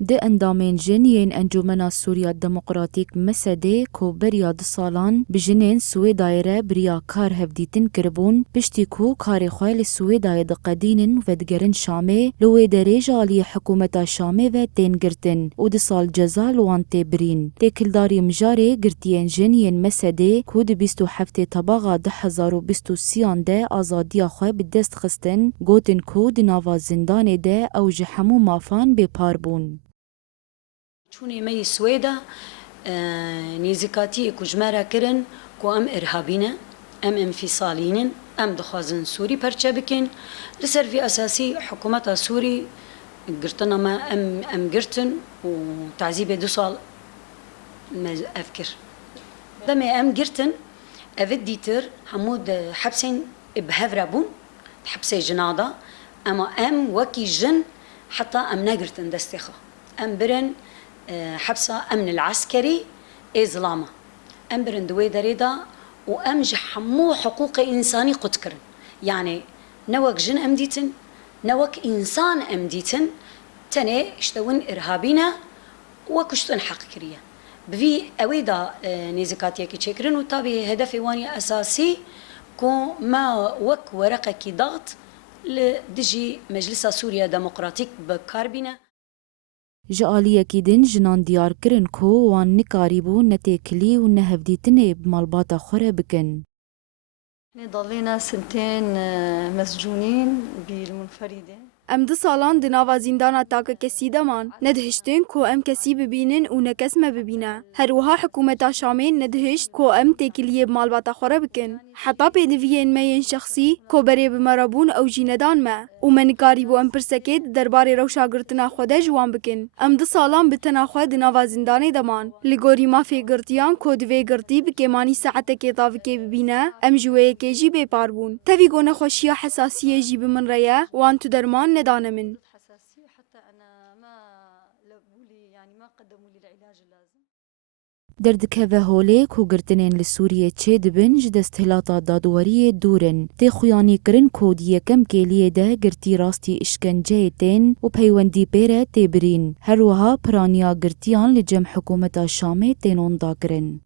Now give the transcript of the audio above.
ده اندامين جنين انجمنا سوريا الديمقراطيك مسده كو بريا دو سالان بجنين سويدايره بريا كار هفديتن كربون بشتيكو كاري خوال سويداي دقدينن ودگرن شامي لوي دريجا علي حكومة شامي و تنگرتن و دي سال جزا لوان تبرين تكلداري مجاري گرتين جنين مسده كو دي بيستو حفته طباغا 2023 ده آزاديا خواه بدست خستن گوتن كو دي ناوا زندان ده او جحمو مافان بپار بون. چونی می سویدا نیزکاتی کجمرا کرن کو ام ارهابینه ام انفصالینن ام دخوازن سوری پرچه بکن لسر في اساسی حکومت سوری قرتنا ما ام قرتن و تعذيب 2 سال ما افكر دمي ام قرتن افديتر حمود حبسين بهفرابون حبسي جناضه اما ام وكي جن حتى ام نقرتن دستخه ام برن حبسة أمن العسكري إظلامة أم برندوي دريدا وأمج حمو حقوق إنساني قدكرن يعني نوك جن أمديتن نوك إنسان أمديتن تاني اشتون إرهابينا وكشتن حقيقية بفي أويدا نيزكاتيا كي تشكرن وطابي هدفي واني أساسي كو ما وك ورقة كي ضغط لدجي مجلس سوريا ديمقراطيك بكاربينا جاليكي دن جنان ديار كرن كو وان نكاريبو نتاكلي و نهفديتني بمالباتا خورا بكن. ضلينا سنتين مسجونين بالمنفردين. ام 2 سالان di nava zindana taka kesî deman nedihiştin ku em kesî bibînin û nekes me bibîne. Herwiha hikûmeta Şamê nedihişt ku em têkiliyê bi malbata xwe re bikin. Heta pêdiviyên me yên şexsî koberê bi me re bûn ew jî nedan me û me nikarîbû em pirsekê di derbarê rewşa girtina xwe de ji wan bikin. Em 2 salan bi tena xwe di nava zindanê deman. Li gorî mafê girtiyan ku di vê girtî bi kêmanî saetekê tavikê bibîne em ji wê yekê jî bêpar bûn. Tevî got nexweşiya hesasiyê jî bi min re ye wan tu derman ندانه من حساسية حتى أنا ما لبولي يعني ما قدموا لي العلاج اللازم. دردكه هوله کو گرتنین لسوریه چه دبن جد استهلاتا دادواری دورن تی خویانی کرن کود یکم کلیه ده گرتی راستی اشکنجه تین و پیوندی پیره تبرین هر وها پرانیا گرتیان لجم حکومت شامه تینون دا کرن.